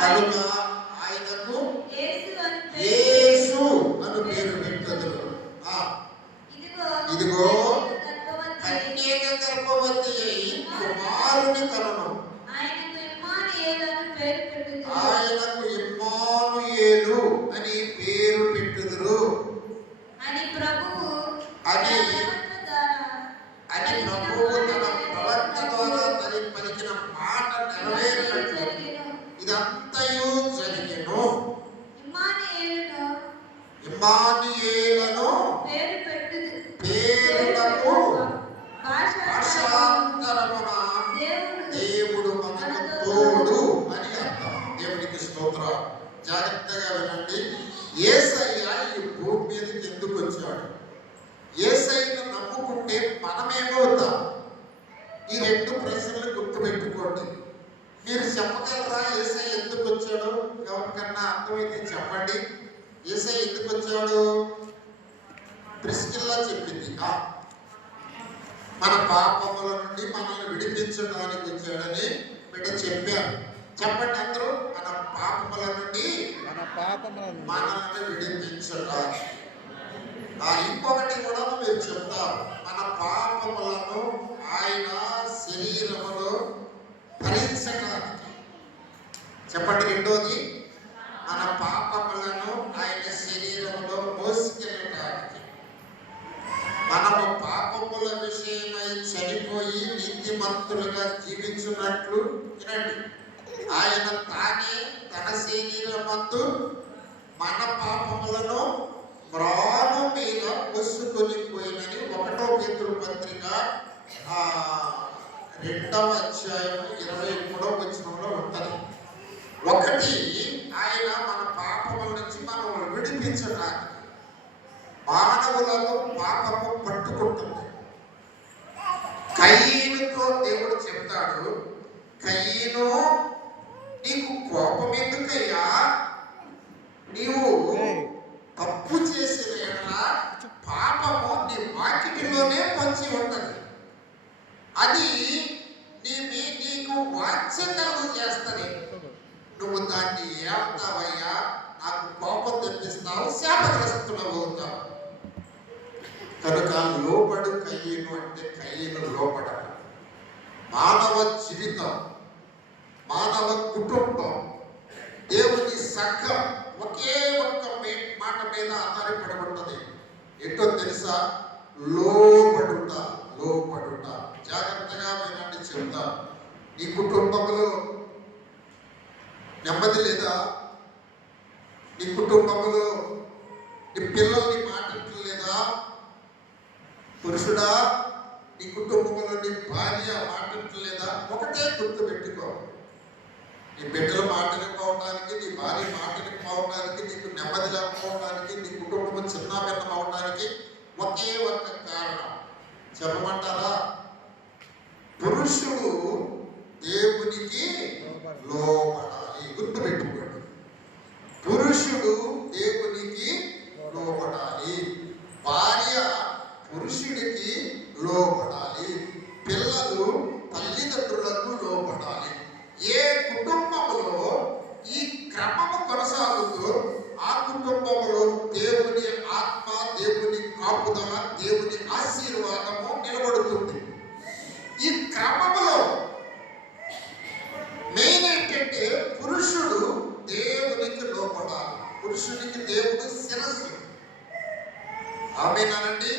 కనుక ఆయనకు యేసు అని పేరు పెట్టుదురు. ఇదిగో కన్యక గర్భవతి అయి కుమారుని కనును, ఆయనకు ఇమ్మానుయేలు అని పేరు పెట్టుదురు అని ప్రభువు తన ప్రవక్త ద్వారా పలికిన మాట నెరవేరినట్లు ఇదంతయు జరిగెను. ఇమ్మానుయేలను పేరునకు భాషాంతరమున దేవుడు మనకు తోడు అని అర్థం. దేవునికి స్తోత్రం. జాగ్రత్తగా వినండి. యేసయ్య ఈ భూమి మీదకి ఎందుకు వచ్చాడు? యేసయ్యను నమ్ముకుంటే మనమేమవుతాం? ఈ రెండు ప్రశ్నలు గుర్తుపెట్టుకోండి. మీరు చెప్పగలరా యేసయ్య ఎందుకు వచ్చాడు? ఎవరికన్నా అర్థమైతే చెప్పండి. యేసయ్య ఎందుకు వచ్చాడు? ప్రిస్కిల్లా చెప్పింది, మన పాపముల నుండి మనల్ని విడిపించడానికి వచ్చాడని బిడ్డ చెప్పారు. చెప్పండి అందరూ. మన పాపముల నుండి మనల్ని విడిపించడానికి. ఇంకొకటి కూడా మీరు చెప్తారు, మన పాపములను ఆయన శరీరములో భరించడానికి. చెప్పండి రెండోది, మన పాపములను ఆయన శరీరంలో మోసుకెళ్ళడానికి. మనము పాపముల విషయమై చనిపోయి నీతిమంతులుగా జీవించున్నట్లు వినండి, ఆయన తానే తన శరీరమందు మన పాపములను మ్రాను మీద మోసుకొని పోయినని 1 పేతురు పత్రిక 2వ అధ్యాయం 23వ వచనంలో ఉంటుంది. ఒకటి, ఆయన మన పాపముల నుంచి మనం విడిపించడానికి. మానవులను పాపము పట్టుకుంటుంది. కయీనుతో దేవుడు చెప్తాడు, కయీను నీకు కోపం ఎందుకయ్యా? నీవు తప్పు చేసిన పాపము నీ వాకిటిలోనే పొంచి ఉంటది. అది నీకు వాత్సల్యము చేస్తుంది. నువ్వు దాన్ని ఏమంటావయ్యా? నాకు కోపం తెప్పిస్తావు, శాపగ్రస్తులు అవుతావు. కనుక లోబడు కయ్యను అంటే కయ్యను లోబడ. మానవ జీవితం, మానవ కుటుంబం, దేవుని సంఘం ఒకే ఒక్క మాట మీద ఆధారపడి ఉంటుంది. ఏంటో తెలుసా? లోబడుట. లోబడుట. జాగ్రత్తగా వినండి, చెప్తా. నీ కుటుంబంలో నెమ్మది లేదా? నీ కుటుంబంలో నీ పిల్లల్ని మాట్లాడలేదా? పురుషుడా, నీ కుటుంబంలో నీ భార్య మాట్లాడలేదా? ఒకటే గుర్తు పెట్టుకో, నీ బిడ్డలు మాట్లాడకపోవడానికి, నీ భార్య మాట్లాడకపోవడానికి, నీకు నెమ్మది లేకపోవడానికి, నీ కుటుంబం చిన్న భిన్నం అవడానికి ఒకే ఒక్క కారణం. చెప్పమంటారా? పురుషుడు దేవునికి లోబడాలి. గుర్తు పెట్టుకోండి, పురుషుడు దేవునికి లోబడాలి, భార్య పురుషుడికి లోబడాలి, పిల్లలు తల్లిదండ్రులకు లోబడాలి. ఏ కుటుంబంలో ఈ క్రమము కొనసాగుతూ ఆ కుటుంబంలో దేవుని ఆత్మ, దేవుని కాపుదల, దేవుని ఆశీర్వాదము నిలబడుతుంది. ఈ క్రమంలో మెయిన్ ఏంటంటే పురుషుడు దేవునికి లోపడాలి. పురుషునికి దేవుడు శిరస్సు. ఆమేనండి.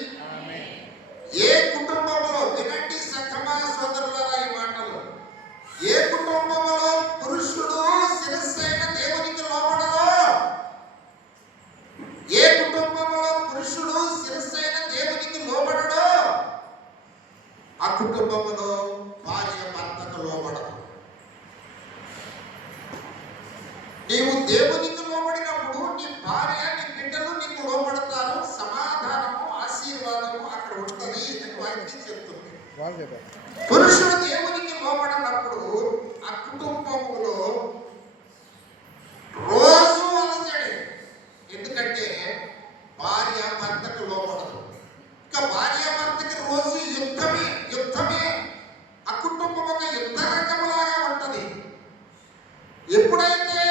ఏ కుటుంబంలో, వినండి సంఘమా సోదరులారా ఈ మాటలు, ఏ కుటుంబంలో పురుషుడు శిరస్సైన దేవునికి లోపడదో, ఏ కుటుంబంలో పురుషుడు శిరస్సైన దేవునికి లోబడడో, ఆ కుటుంబంలో భార్య భర్తకు లోబడదు. నీవు దేవునికి లోబడినప్పుడు నీ భార్య, నీ బిడ్డలు నీకు లోబడతారు. సమాధానము, ఆశీర్వాదము అక్కడ ఉంటుంది అని వాక్యం చెప్తుంది. పురుషుడు దేవునికి లోబడినప్పుడు ఆ కుటుంబంలో రోజు అలజడే. ఎందుకంటే భార్య భర్తకు లోబడదు. ఇక భార్య భర్తకి రోజు యుద్ధమే యుద్ధమే. ఆ కుటుంబం ఒక యుద్ధ రంగంలాగా ఉంటది. ఎప్పుడైతే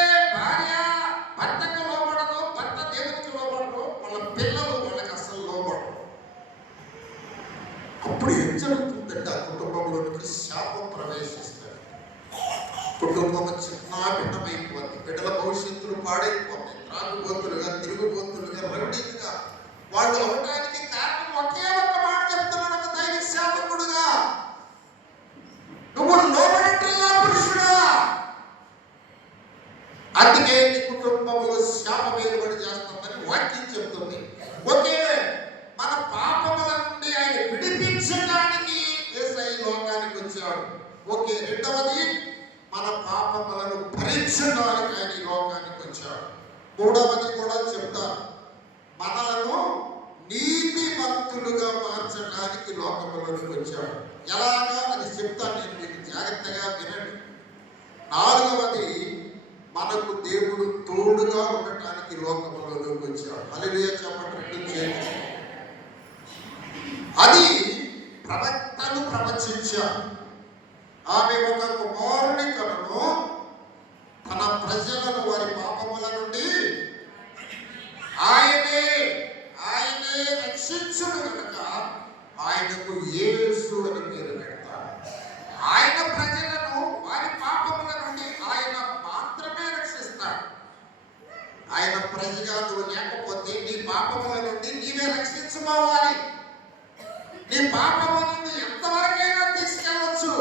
భిన్నమైపోతుంది. బిడ్డల భవిష్యత్తులు పాడైపోతాయి. త్రాగుబోతులుగా, తిరుగుబోతులుగా, రౌడీలుగా వాళ్ళు అవడానికి కారణం ఒకే ఒక్క మాట చెప్తున్నాడు ఒక దైవ సేవకుడుగా, నువ్వు లోబడటంలా పురుషుడా. అందుకే నీ కుటుంబంలో శాప వేలుబడి చేస్తుందని వాక్యం చెప్తుంది. ఓకే, మన పాపముల నుండి ఆయన విడిపించడానికి యేసయ్య లోకానికి వచ్చాడు. ఓకే, రెండవది మన పాపములను భరించడానికి ఆయన ఈ లోకానికి వచ్చాడు. మూడవది కూడా చెప్తాను, మనలను నీతిమంతులుగా మార్చడానికి లోకములోకి వచ్చాడు. ఎలాగా అది చెప్తాను నేను, మీకు జాగ్రత్తగా వినండి. నాలుగవది మనకు దేవుడు తోడుగా ఉండటానికి లోకములోకి వచ్చాడు. హల్లెలూయా చెప్పండి. అది ప్రవక్తలు ప్రవచించారు. ఆమె ఒక కుమారుని కనును, తన ప్రజలను వారి పాపముల నుండి ఆయనే రక్షించును కనుక ఆయనకు యేసు అని పేరు పెడతారు. ఆయన ప్రజలను వారి పాపముల నుండి ఆయన మాత్రమే రక్షిస్తాడు. ఆయన ప్రజగా నువ్వు లేకపోతే నీ పాపముల నుండి నీవే రక్షించుకోవాలి. నీ పాపము నిన్ను ఎంతవరకైనా తీసుకెళ్ళవచ్చు.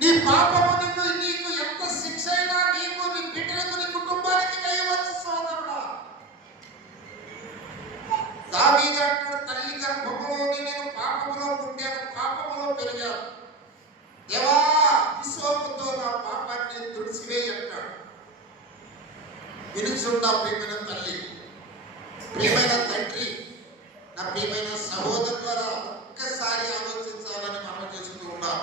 నీ పాపము నీకు ఎంత శిక్ష అయినా నీకు, నీ బిడ్డలకు, నీ కుటుంబానికి వేయవచ్చు సోదరుడా. దావీదు అంటాడు, తల్లి గర్భములోని నేను పాపములో పుట్టాను, పాపములో పెరిగాను. దేవా, విశ్వాసంతో నా పాపాన్ని తుడిచివేయి అంటాడు. వినుచుండా ప్రియమైన తల్లి, ప్రియమైన తండ్రి, నా ప్రియమైన సహోదరులారా, ఒక్కసారి ఆలోచించాలని మనం చేస్తూ ఉన్నాం.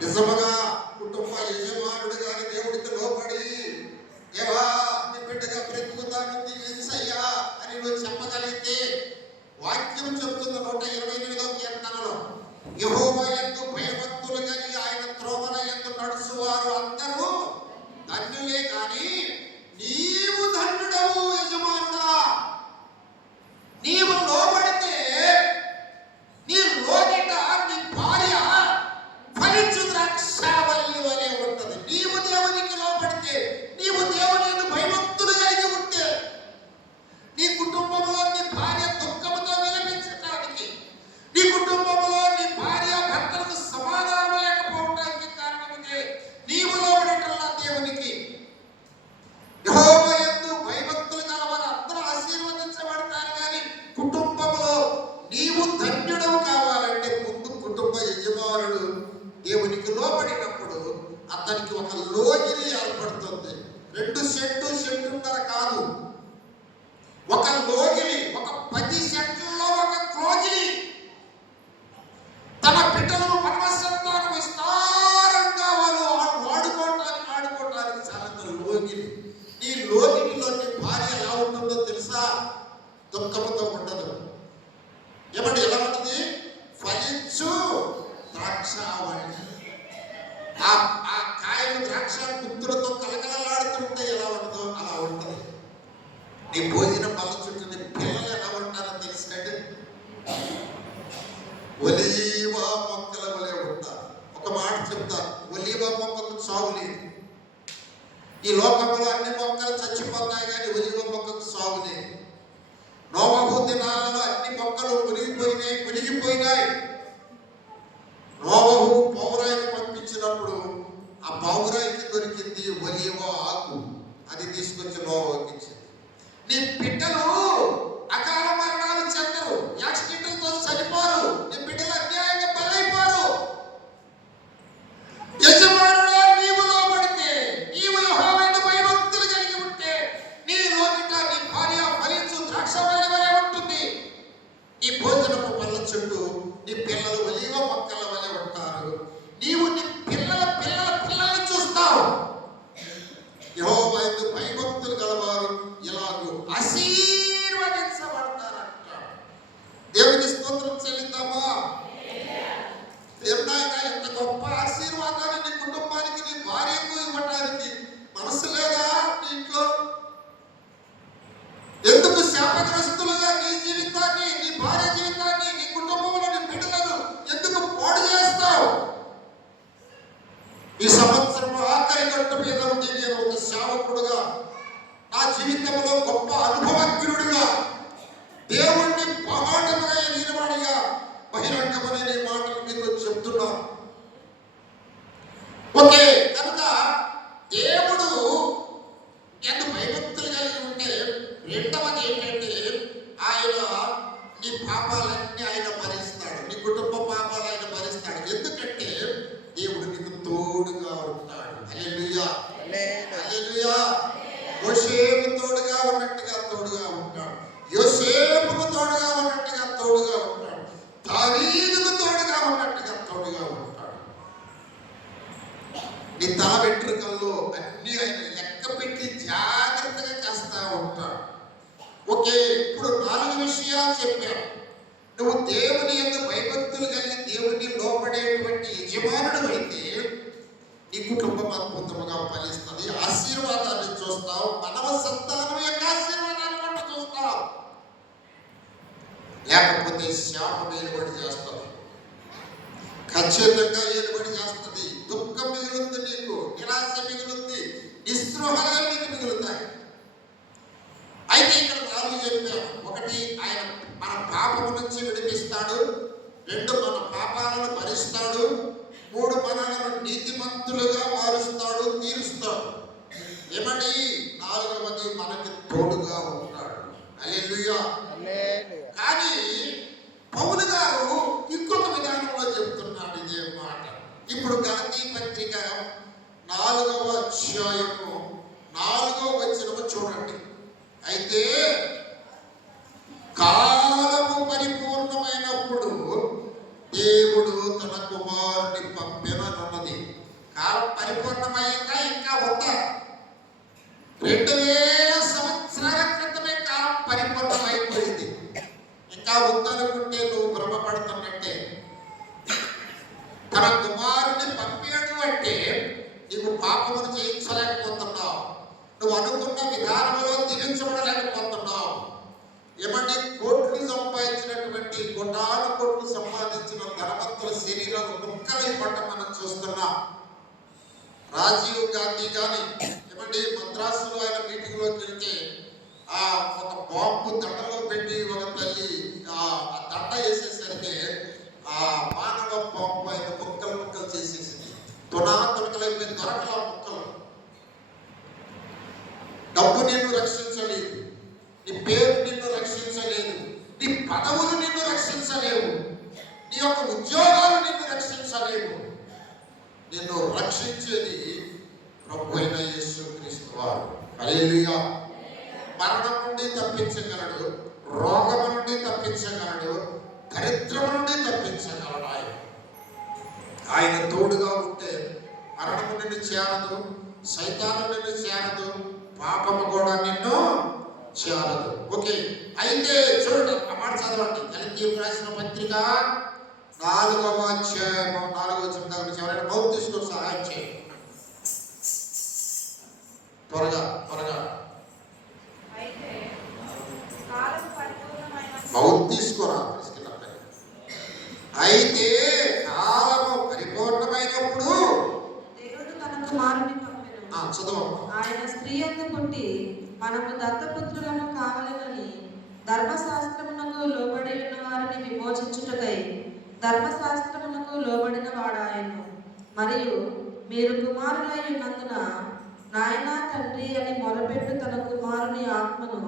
నిజముగా కుటుంబ యజమానుడు గాని దేవుడికి లోబడి, దేవా నీ బిడ్డగా బ్రతుకుతాను యేసయ్యా అని నువ్వు చెప్పగలిగితే, వాక్యం చెప్తున్న 128వ కీర్తనలో, యెహోవా యందు భయభక్తులు కలిగి ఆయన త్రోవల యందు నడుచువారు అందరూ ధన్యులే. కానీ నీవు ధన్యుడవు యజమానుడా. నీవు లోబడితే నీ లోగిట నీ భార్య ఫలించు ద్రాక్షావల్లి వలె ఉంటుంది. నీవు దేవునికి లోబడితే, నీవు దేవుని భయభక్తులు కలిగి ఉంటే, నీ కుటుంబంలో నీ భార్య దుఃఖముతో విలపించడానికి, నీ కుటుంబంలో నీ భార్య భర్తలకు సమాధానం లేకపోవడానికి కారణమిదే. నీవు లోబడటంలా దేవునికి. యెహోవా యందు భయభక్తులు గలవారు అందరూ ఆశీర్వదించబడతారు. కానీ కుటుంబంలో నీవు ధన్యుడవు కావాలంటే ముందు కుటుంబ యజమానుడు దేవునికి లోబడినప్పుడు అతనికి ఒక లోగిలి ఏర్పడుతుంది. 2 సెంటున్నర కాదు, ఒక లోగిలి, ఒక 10 సెంట్లలో ఒక లోగిలి. తన బిడ్డలను మనవసంతానం విస్తారంగా వాళ్ళు ఆడుకోవటానికి చాలా లోగిలి. ఈ లోగిలిలో నీ భార్య ఎలా ఉంటుందో తెలుసా? దుఃఖముతో ఉండదు. ఏమంటే ఎలా ఉంటుంది? ఫలించు ద్రాక్షావళి. ఆ కాయలు ద్రాక్ష పుత్రులతో కలకలలాడుతుంటే ఎలా ఉంటుందో అలా ఉంటుంది. నీ భోజనం బల్ల చుట్టూ నీ పిల్లలు ఎలా ఉంటారో తెలిసినట్టు ఒలీవ మొక్కల వలె ఉంటారు. ఒక మాట చెప్తా, ఒలీవ మొక్కకు చావు లేదు. ఈ లోకంలో అన్ని మొక్కలు చచ్చిపోతాయి, కానీ ఒలీవ మొక్కకు సాగు లేదు. నోవహు దినాలలో అన్ని మొక్కలు మునిగిపోయినాయి. నోవహు పౌరాయిని పంపించినప్పుడు ఆ పౌరాయికి దొరికింది ఒలీవ ఆకు. అది తీసుకొచ్చి నోవహుకి ఇచ్చింది. నీ బిడ్డలు అకాల మరణాలు చెందరు, యాక్సిడెంట్లతో చనిపోరు, నీ బిడ్డలు అన్యాయంగా బలైపోరు. యజమానుడా, నీవు లోబడితే, నీవు యెహోవాను భయభక్తులు కలిగి ఉంటే, నీ లోగిట నీ భార్య ఫలించు ద్రాక్షావల్లి వలె ఉంటుంది. నీ భోజనపు పళ్ళ చుట్టూ నీ పిల్లలు ఒలీవ మొక్కల వలె ఉంటారు. నీవు నీ పిల్లల్ని చూస్తావు. యెహోవా యందు భయభక్తులు గలవారు ఇలాగూ మీద ఉండి నేను ఒక సేవకుడుగా నా జీవితంలో గొప్ప అనుభవజ్ఞుడిగా దేవుణ్ణి బహాటముగా ఎదిగినవాడిగా బహిరంగమైన ఈ మాటలు మీతో చెప్తున్నాను. ఓకే, కనుక దేవుడు ఎంత భయభక్తులు కలిగి ఉంటే రెండవది ఏంటంటే ఆయన నీ పాపాలన్నీ ఆయన భరిస్తాడు, నీ కుటుంబ పాపాలు ఆయన భరిస్తాడు. ఎందుకంటే దేవుడు నీకు తోడుగా ఉంటాడు. హల్లెలూయా, హల్లెలూయా. యోసేపు తోడుగా ఉన్నట్టుగా తోడుగా ఉంటాడు, యోసేపుకు తోడుగా ఉన్నట్టుగా తోడుగా ఉంటాడు, దావీదుకు తోడుగా ఉన్నట్టుగా తోడుగా ఉంటాడు. నీ తల వెంట్రుకల్లో అన్ని ఆయన లెక్క పెట్టి జాగ్రత్తగా చేస్తా ఉంటాడు. ఓకే, ఇప్పుడు 4 విషయాలు చెప్పాను. నువ్వు దేవుని యందు భయభక్తులు కలిగి దేవుని లోపడేటువంటి యజమానుడు అయితే నీ కుటుంబం అద్భుతముగా ఫలిస్తుంది. ఆశీర్వాదాన్ని చూస్తావు, మానవ సంతానం యొక్క ఆశీర్వాదాన్ని కూడా చూస్తావు. లేకపోతే శాపం ఏలుబడి చేస్తుంది, ఖచ్చితంగా ఏలుబడి చేస్తుంది. దుఃఖం మిగులుతుంది, నీకు నిరాశ మిగులుతుంది, నిస్పృహగా నీకు మిగులుతాయి. అయితే ఇక్కడ 4 చెప్పాము. 1, ఆయన మన పాపము నుంచి విడిపిస్తాడు. 2, మన పాపాలను భరిస్తాడు. 3, మనలను నీతిమంతులుగా మారుస్తాడు, తీరుస్తాడు. ఏమని? 4వది మనకి తోడుగా ఉంటాడు. హల్లెలూయా. కానీ పౌలు గారు ఇంకొక విధానంలో చెప్తున్నాడు ఇదే మాట. ఇప్పుడు గలతీ పత్రిక 4వ అధ్యాయము 4వ వచనము చూడండి. అయితే కాలము పరిపూర్ణమైనప్పుడు దేవుడు తన కుమారుని పంపెననున్నది. కాలం పరిపూర్ణమైందా? ఇంకా ఉందా? 2000 సంవత్సరాల క్రితమే కాలం పరిపూర్ణమైపోయింది. ఇంకా ఉందనుకుంటే నువ్వు భ్రమపడుతున్నట్టే. తన కుమారుని పంపాడు అంటే నీవు పాపమును చేయించలేకపోతున్నావు, నువ్వు అనుకున్న విధానంలో దిగించబడలేకపోతున్నావు. ఏమంటే కోట్లు సంపాదించినటువంటి కోటాను కోట్లు సంపాదించిన ధనవంతుల శరీరాలు ముక్కలై పట్ట మనం చూస్తున్నాం. రాజీవ్ గాంధీ కానీ ఏమంటే మద్రాసులో ఆయన మీటింగ్లోకి వెళ్తే ఒక బాంబు దండలో పెట్టి ఒక తల్లి ఆ దండ వేసేసరికి ఆ మానవ బాంబు ఆయన ముక్కలు ముక్కలు చేసేసింది. తునాతునకలైపోయి దొరకల ముక్కలు. డబ్బు నిన్ను రక్షించలేదు, నీ పేరు నిన్ను రక్షించలేదు, నీ పదవులు నిన్ను రక్షించలేవు, నీ యొక్క ఉద్యోగాలు నిన్ను రక్షించలేవు. నిన్ను రక్షించేది ప్రభు అయిన యేసుక్రీస్తు వారు. హల్లెలూయా. మరణం నుండి తప్పించగలడు, రోగం నుండి తప్పించగలడు, దరిద్రం నుండి తప్పించగలడు. ఆయన తోడుగా ఉంటే మరణము నిన్ను చేరదు, సైతాను నిన్ను చేరదు, పాపము కూడా నిన్ను చేరదు. ఓకే, అయితే చూడండి ఆ మాట చదవండి. గలతీయులకు రాసిన పత్రిక 4వ అధ్యాయము 4వ వచనం దగ్గర ఎవరైనా మౌత్ తీసుకొని సహాయం చేయండి. త్వరగా త్వరగా మౌత్ తీసుకోరా. అయితే కాలము పరిపూర్ణమైనప్పుడు దేవుడు తన కుమారుని పంపెను. చదవమ్మా. ఆయన స్త్రీ యందు పుట్టి మనము దత్తపుత్రులను కావలెనని ధర్మశాస్త్రమునకు లోబడి ఉన్న వారిని విమోచించుటకై ధర్మశాస్త్రమునకు లోబడిన వాడాయను. మరియు మీరు కుమారులై ఉన్నందున నాయనా తండ్రి అని మొరపెట్టు తన కుమారుని ఆత్మను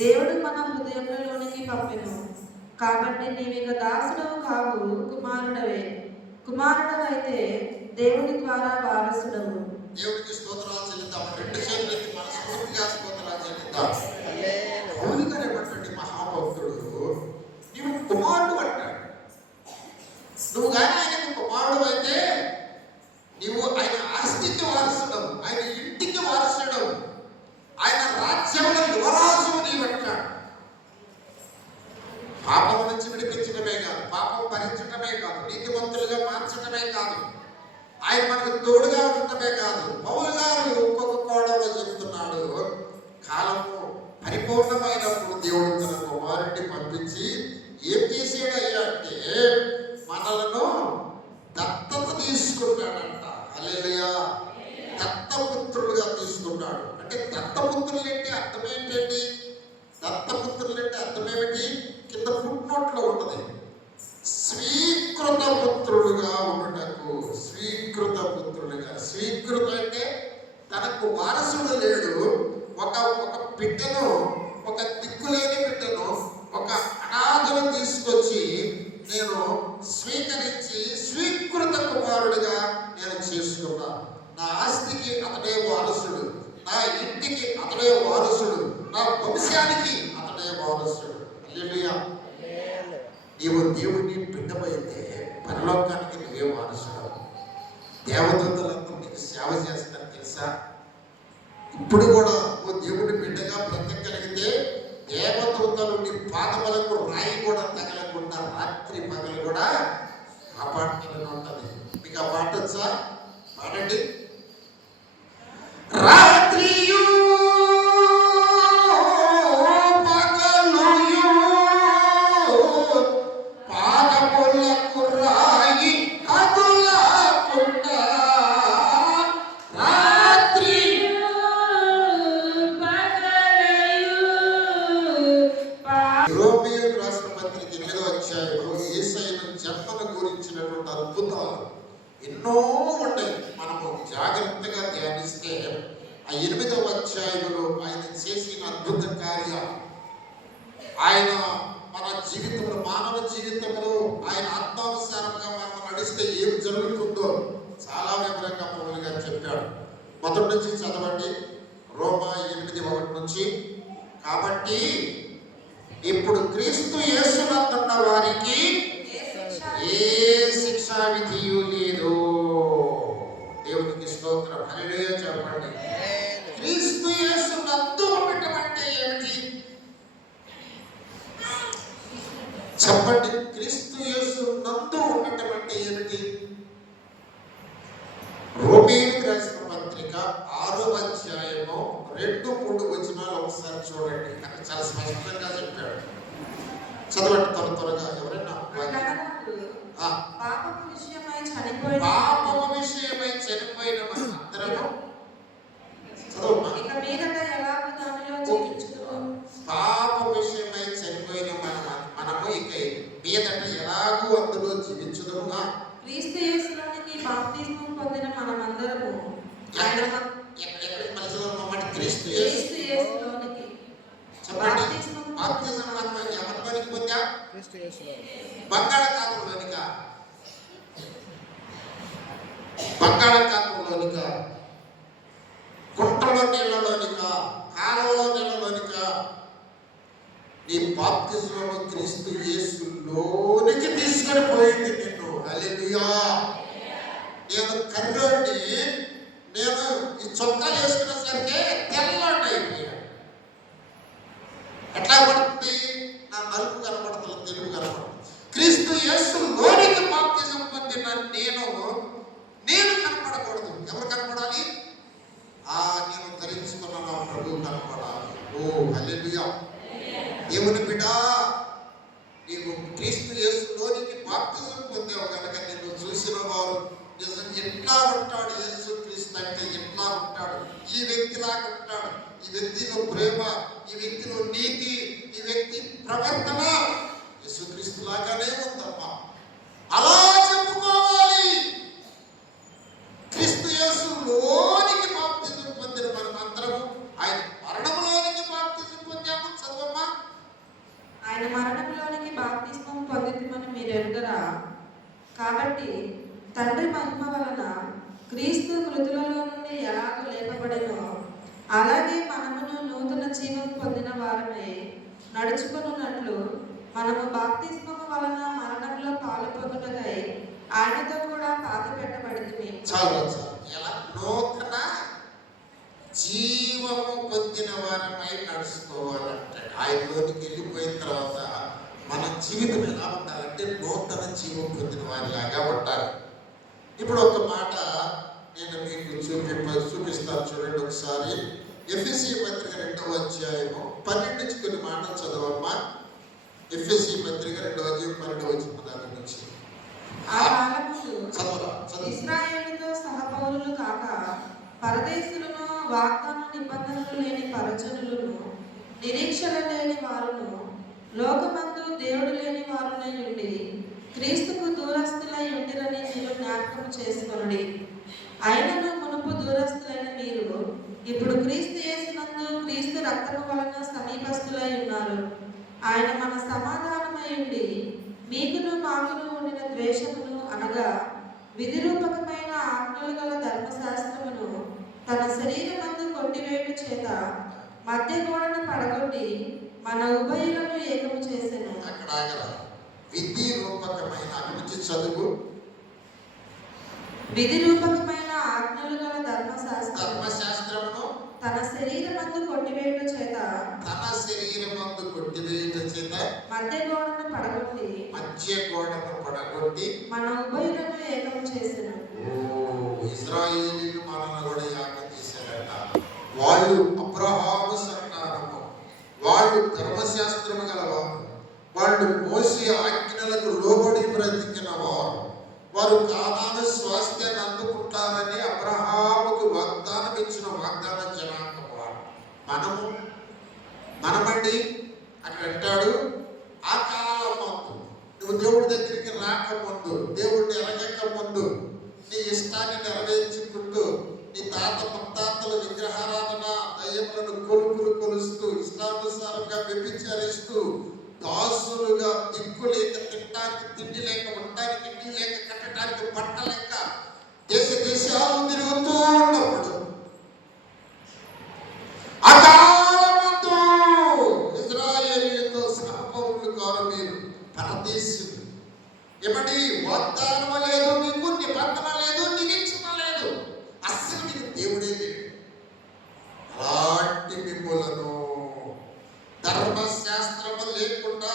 దేవుడు మన హృదయములలోనికి పంపెను. కాబట్టి నీవిక దాసుడవు కావు, కుమారుడవే. కుమారుడవైతే దేవుని ద్వారా వారసుడవు. దేవునికి స్తోత్రాలు చెల్లిద్దాం. 2 చేతులెత్తి మనస్ఫూర్తిగా స్తోత్రాలు చెల్లిద్దాం. పౌలు గారు ఏమంటాడు? మహాభక్తుడు నీవు కుమారుడు అంటాడు. నువ్వు కానీ ఆయనకు కుమారుడు అయితే నీవు ఆయన ఆస్తికి వారసుడవు, ఆయన ఇంటికి వారసుడవు, ఆయన రాజ్యంలో యువరాజు నీవంటాడు. పాపం నుంచి విడిపించడమే కాదు, పాపం భరించడమే కాదు, నీతిమంతులుగా మార్చడమే కాదు, ఆయన మనకు తోడుగా ఉండటమే కాదు. పౌలు గారు ఇంకొక కోణంలో చెప్తున్నాడు, కాలము పరిపూర్ణమైనప్పుడు దేవుడు తన కుమారుడిని పంపించి ఏం చేసాడయ్యా అంటే మనలను దత్తత తీసుకుంటాడంట. హల్లెలూయా. దత్తత దత్తపుత్రులుగా తీసుకున్నాడు. అంటే దత్తపుత్రులు ఏంటి, అర్థం ఏంటండి? దత్తపుత్రులు అంటే అర్థం ఏమిటి? కింద ఫుట్ నోట్లో ఉంటుంది, స్వీకృత పుత్రులుగా ఉండటకు. స్వీకృత పుత్రులుగా, స్వీకృత అంటే తనకు వారసుడు లేడు, ఒక బిడ్డను, ఒక దిక్కులేని బిడ్డను, ఒక అనాథను తీసుకొచ్చి నేను స్వీకరించి స్వీకృత కుమారుడిగా నేను చేసుకున్నా. నా ఆస్తికి అతడే వారసుడు, నా ఇంటికి అతడే వారసుడు, నా వంశానికి అతడే వారసుడు. హల్లెలూయా. నీవు దేవుని బిడ్డమైతే పరలోకానికి నువ్వే వారసుడు. దేవదూతలందరూ నీకు సేవ చేస్తారు తెలుసా? ఇప్పుడు కూడా నువ్వు దేవుడి బిడ్డగా బ్రతకగలిగితే దేవదూతలు నీ పాదములకు రాయి కూడా తగలకుండా రాత్రి పగలు కూడా కాపాడుతూనే ఉంటుంది. మీకు ఆ పాట వచ్చా? పాడండి. రాత్రియు పగలుయు పాదములకు రాయి కదులకుండా, రోమీయులకు రాసిన పత్రిక 8వ అధ్యాయంలో యేసయ్యను జన్మను గురించినటువంటి అద్భుతాలు ఎన్నో ఉన్నాయి. మనము జాగ్రత్తగా ధ్యానిస్తే ఆ 8వ అధ్యాయంలో ఆయన చేసిన అద్భుత కార్యాలు, ఆయన మన జీవితంలో, మానవ జీవితంలో ఆయన ఆత్మానుసారంగా మనం నడిస్తే ఏం జరుగుతుందో చాలా వివరంగా పౌలు గారు చెప్పాడు. మొదటి నుంచి చదవండి, రోమా 8:1 నుంచి. కాబట్టి ఇప్పుడు క్రీస్తు యేసునందున్న వారికి ఏ శిక్షా విధియు లేదు. దేవునికి స్తోత్రం. హల్లెలూయా చెప్పండి. క్రీస్తు యేసునందు ఉండటం అంటే ఏమిటి చెప్పండి? క్రీస్తు యేసునందు ఉండటం అంటే ఏమిటి? రోమీయులకు రాసిన పత్రిక 6వ అధ్యాయము 2-3 వచనాలు ఒకసారి చూడండి. అక్కడ చాలా స్పష్టంగా చెప్పాడు. చదవండి త్వరగా. ఎవరైనా పాపము విషయమై చనిపోయిన మనందరము ఇక మీదట ఎలాగూ దానిలో జీవించుదుము. పాప విషయమై చనిపోయిన మనము ఇక మీదట ఎలాగూ అందులో జీవించుదుము. క్రీస్తు యేసులోనికి బాప్తిస్మం పొందిన మనమందరము క్రీస్తు యేసులోనికి ఎవరిలోనికి పొందా? బంగాళాఖాతంలోనిక, బంగాళాఖాతంలోనిక, కుంటలో నీళ్ళలోనిక, కాలంలో నీళ్ళలోనిక, నీ బాప్తిస్మము క్రీస్తు యేసులోనికి తీసుకొని పోయింది నిన్ను. హల్లెలూయా. నేను కర్రోడిని, నేను ఈ చొక్కాలు వేసుకునేసరికి తెల్లండి అయిపోయాను. ఎట్లా పడుతుంది? నా నలుపు కనపడుతుంది, తెలుగు కనపడుతుంది. క్రీస్తు యేసులోనికి బాప్తిజం పొందిన నేను కనపడకూడదు. ఎవరు కనపడాలి? నేను ధరించుకున్న నా ప్రభువు కనపడాలి. ఓ హల్లెలూయా. దేవుని బిడ్డ, నీవు క్రీస్తు యేసులోనికి బాప్తిజం పొందావు కనుక నిన్ను చూసిన వారు నిజం ఎట్లా ఉంటాడు యేసు క్రీస్తు అంటే ఎట్లా ఉంటాడు, ఈ వ్యక్తిలాగా ఉంటాడు, ఈ వ్యక్తిలో ప్రేమ, ఈ వ్యక్తిలో నీతి, ఈ వ్యక్తి ప్రవర్తన యేసుక్రీస్తు లాగానే ఉందమ్మా. అలా చెప్పుకోవాలి. క్రీస్తు యేసులోనికి బాప్తిజం పొందిన మనమందరము ఆయన మరణంలోనికి బాప్తిజం పొందాము. చదవమ్మా. ఆయన మరణంలోనికి బాప్తిస్మం పొందితమని మీరు ఎరుగరా? కాబట్టి తండ్రి మహిమ వలన క్రీస్తు మృతులలో నుండి ఎలాగో లేపబడెనో అలాగే మనమును నూతన జీవం పొందిన వారమై నడుచుకున్నట్లు మనము బాప్తిస్మము వలన మరణంలో పాలు పొందుటకై ఆయనతో కూడా పాతి పెట్టబడితిమి. ఎలా నూతన జీవము పొందిన వారమై నడుచుకోవాలంటే ఆయనలోనికి వెళ్ళిపోయిన తర్వాత మన జీవితం ఎలా ఉండాలంటే నూతన జీవం పొందిన వారిలాగా ఉండాలి. ఇప్పుడు ఒక మాట నేను మీకు చూపిస్తాను చూడండి ఒకసారి. ఎఫెసీ పత్రిక 2వ అధ్యాయము 12 నుంచి కొన్ని మాటలు చదవమ్మా. ఎఫెసీ పత్రిక 2వ అధ్యాయం 12వ వచనం దాని నుంచి. ఆ కాలములో ఇశ్రాయేలుతో సహపౌరులు కాక పరదేశులను, వాగ్దాన నిబంధనలు లేని పరజనులను, నిరీక్షణ లేని వారును, లోకమందు దేవుడు లేని వారునై ఉండి క్రీస్తుకు దూరస్తులై ఉండిరని మీరు జ్ఞాపకం చేసుకొనుడి. అయినను మునుపు దూరస్తులైన మీరు ఇప్పుడు క్రీస్తు యేసునందు క్రీస్తు రక్తము వలన సమీపస్తులై ఉన్నారు. ఆయన మన సమాధానమై ఉండి మీకును మాకును ఉండిన ద్వేషమును అనగా విధిరూపకమైన ఆజ్ఞలు గల ధర్మశాస్త్రమును తన శరీరమందు కొట్టివేయుట చేత మధ్య గోడను పడగొట్టి మన ఉభయులను ఏకము చేసెను. అక్కడ విధి రూపకమైన అభివృద్ధి చదువు. విధి రూపకమైన ఆజ్ఞలు గల ధర్మశాస్త్రమును తన శరీరమందు కొట్టివేయుట చేత మధ్య గోడను పడగొట్టి మన ఉభయులను ఏకం చేసెను. ఇశ్రాయేలీయులు మనల్ని కూడా యాగం చేశారట. వాళ్ళు అబ్రహాము సంతానము, వాళ్ళు ధర్మశాస్త్రము గలవారు, వాళ్ళు మోసే ఆజ్ఞలకు లోబడి బ్రతికిన వారు. వారు కానాను స్వాస్థ్యాన్ని అందుకుంటారని అబ్రహాముకు వాగ్దానం ఇచ్చిన వాగ్దాన జనాంగం వారు. మనమండి అక్కడ అంటాడు, ఆ కాలం ముందు నువ్వు దేవుడి దగ్గరికి రాకముందు, దేవుడిని ఎరగక ముందు నీ ఇష్టాన్ని నెరవేర్చుకుంటూ నీ తాత ముత్తాతల విగ్రహారాధన దయ్యములను కొలుస్తూ ఇష్టానుసారంగా వ్యభిచరిస్తూ దాసులుగా దిక్కు లేక తినడానికి తిండి లేక ఉండడానికి ఇల్లు లేక కట్టడానికి బట్ట లేక దేశాలు తిరుగుతూ ఉన్నప్పుడు అకాలమందు ఇశ్రాయేలీయులతో సహపౌరులు కారు మీరు, పరదేశులు. ఏమండి, వాగ్దానం లేదు మీకు, నిబంధన లేదు, నిరీక్షణ లేదు, అస్సలు మీకు దేవుడే లేడు. అలాంటి మిమ్ములను ధర్మశాస్త్రము లేకుండా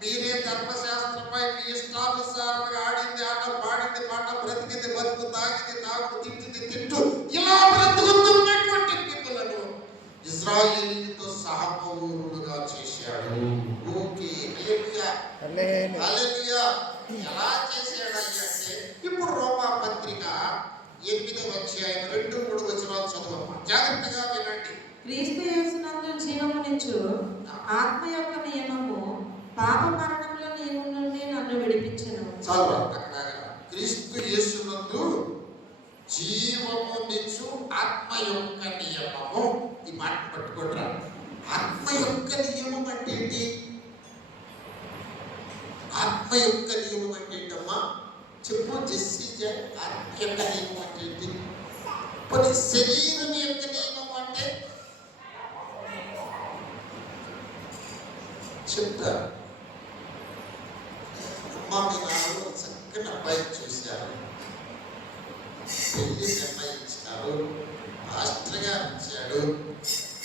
మీరే ధర్మశాస్త్రంపై మీ ఇష్టానుసారంగా ఆడింది ఆట, పాడింది పాట, బ్రతికింది బతుకు, తాగింది తాగుడు, తింటుంది తింటూ ఇలా బ్రతుకుతున్నటువంటి మిమ్ములను ఇశ్రాయేలీయులతో సహపౌరులుగా చేశాడు. ఓకే, హల్లెలూయా. ఎలా చేశాడయ్యా అంటే, ఇప్పుడు రోమా పత్రిక 8వ అధ్యాయం 2-3 వచనాలు చదవమ్మా, జాగ్రత్తగా వినండి. క్రీస్తు యేసునందు జీవమునిచ్చు ఆత్మ యొక్క నియమము పాప మరణంలో నియమం నుండి నన్ను విడిపించెను. చదవ అక్కడ, క్రీస్తు యేసునందు జీవమునిచ్చు ఆత్మ యొక్క నియమము. ఈ మాట పట్టుకోట్రా. ఆత్మ యొక్క నియమం అంటే ఏంటి? ఆత్మ యొక్క నియమం అంటే ఏంటమ్మా చెప్పు, జెస్సీ. ఆత్మ యొక్క నియమం అంటే ఏంటి? కొన్ని శరీరం యొక్క నియమం అంటే చెప్తా. అమ్మ, మీ నాన్న చక్కని అబ్బాయి చూశారు, పెళ్లి నిర్ణయించారు, మాస్టర్ గారు ఇచ్చాడు.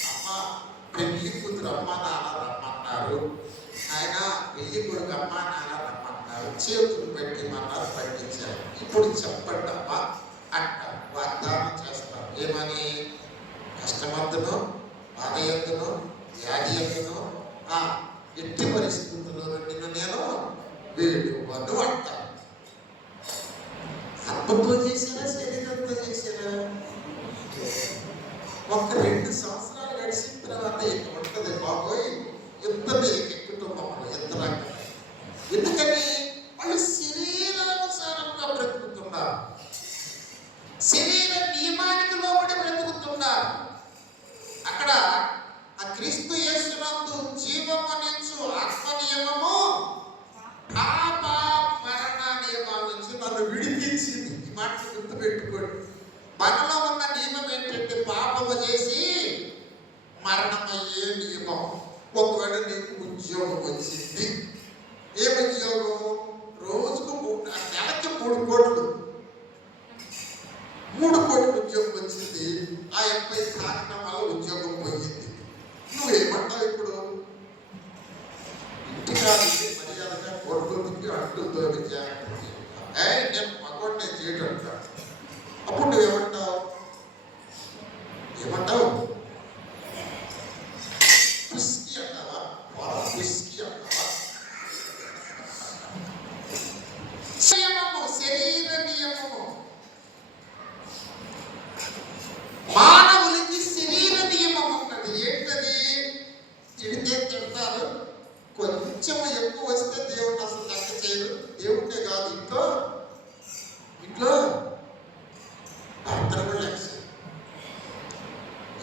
అమ్మ, పెళ్లి కూతురు అమ్మ నాన్న రమ్మన్నారు, ఆయన పెళ్లి కొడుకు అమ్మ నాన్న రమ్మన్నారు, చేతులు పెట్టిమన్నారు, పట్టించారు. ఇప్పుడు చెప్పండి అమ్మా అంటారు, వాగ్దానం చేస్తారు. ఏమని? కష్టమందును, బాధ ఎందును, వ్యాధి ఎందును, ఎట్టి పరిస్థితుల్లో నిన్ను నేను వీడువను అంటాను. ఆత్మతో చేశారా, శరీరంతో చేశారా? ఒక 2 సంవత్సరాలు గడిచిన తర్వాత ఇక ఉంటుంది, బాబోయ్ ఎంత కుటుంబంలో ఎంత రకంగా. ఎందుకని వాళ్ళు శరీరానుసారంగా బ్రతుకుతున్నారు, శరీర నియమానికి లోబడి బ్రతుకుతున్నారు. అక్కడ ఆ క్రీస్తు యేసునందు జీవమునిచ్చు ఆత్మ నియమము పాప మరణ నియమాల నుంచి నన్ను విడిపించింది. ఈ మాట గుర్తుపెట్టుకోండి. మనలో ఉన్న నియమం ఏంటంటే పాపము చేసి మరణమయ్యే నియమం. ఒకవేళ నీకు ఉద్యోగం వచ్చింది, ఏ ఉద్యోగం? రోజుకు నెలకి 3 కోట్లు ఉద్యోగం వచ్చింది. ఆ అబ్బాయి కారణం వల్ల ఉద్యోగం పోయింది. నువ్వేమంటావు ఇప్పుడు? ఇంటికాడికి మర్యాదగా కొడుకుకి అంటుందో నేను మగవాడిని చేయడం అంటాడు. అప్పుడు నువ్వేమంటావు? పిస్కి అంటావా? పిస్కి అంటావా? నియమము, శరీర నియమము.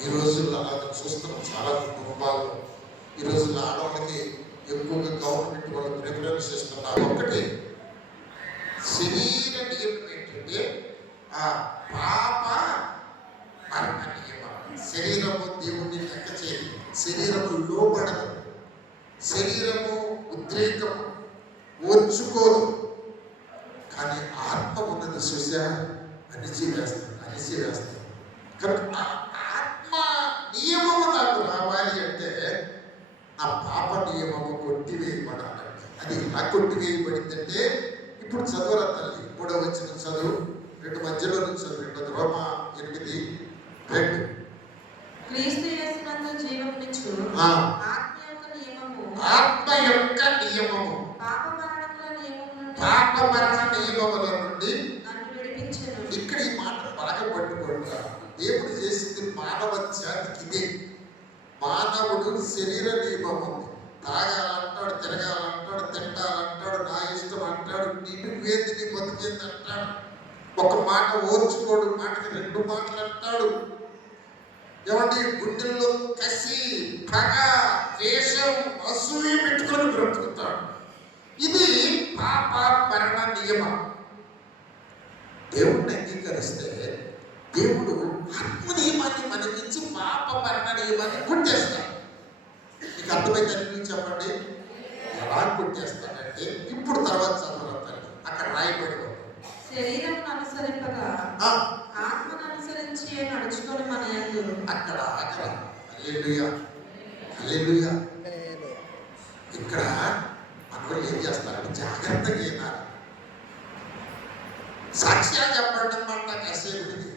ఈ రోజుల్లో అలాగే చూస్తున్నాం చాలా కుటుంబాల్లో. ఈ రోజుల్లో ఆడవాళ్ళకి ఎక్కువగా గవర్నమెంట్ వాళ్ళు ప్రిఫరెన్స్ ఇస్తున్నారు. ఒకటి శరీర నియమం ఏంటంటే ఆ పాప మరణ నియమం. శరీరము దేవుణ్ణి లెక్క చేయదు, శరీరము లోపడదు, శరీరము ఉద్రేకము ఓర్చుకోదు. కానీ ఆత్మ ఉన్నది చూసా అణిచివేస్తుంది. కనుక ఆ ఆత్మ నియమము నాకు రావాలి అంటే నా పాప నియమము కొట్టివేయబడాలంటే అది ఎలా కొట్టివేయబడిందంటే ఇప్పుడు చదువురా తల్లి 3వ వచనం చదువు, 2 మధ్యలో నుంచి చదువు. రోమా 8:2. క్రీస్తు యేసునందు జీవమునిచ్చు ఆ. ఆత్మ యొక్క నియమము ఆత్మ యొక్క నియమము పాప మరణ నియమముల నుండి నన్ను విడిపించెను. ఇక్కడ ఈ మాట బాగా పట్టుకుంటా. దేవుడు చేసింది మానవ జాతికి ఇదే. మానవుడు శరీర నియమం ఉంది. తాగాలంటాడు, తిరగాలంటాడు, తింటాలంటాడు, నా ఇష్టం అంటాడు, నువ్వేంది నీ బతికేంది అంటాడు. ఒక మాట ఓర్చుకోడు, మాటకి 2 మాటలు అంటాడు. ఏమంటే గుండెల్లో కసి, పగ, ద్వేషం, అసూయ పెట్టుకొని బ్రతుకుతాడు. ఇది పాప మరణ నియమం. దేవుడిని అంగీకరిస్తే దేవుడు ఆత్మ నియమాన్ని మనకించి పాప మరణ నియమాన్ని కొట్టేస్తాడు. మీకు అర్థమైతే అన్ని చెప్పండి. ఎలా కొట్టేస్తాడంటే ఇప్పుడు తర్వాత చదవాలి, అక్కడ రాయబడి ఉంది. శరీరమును అనుసరింపగా ఆత్మను అనుసరించి నడుచుకొని మన యందు అక్కడ హల్లెలూయా హల్లెలూయా. ఇక్కడ మనోళ్ళు ఏం చేస్తారంటే జాగ్రత్తగా వినాలి. సాక్ష్యాలు చెప్పండి అన్నమాట. కాసేపు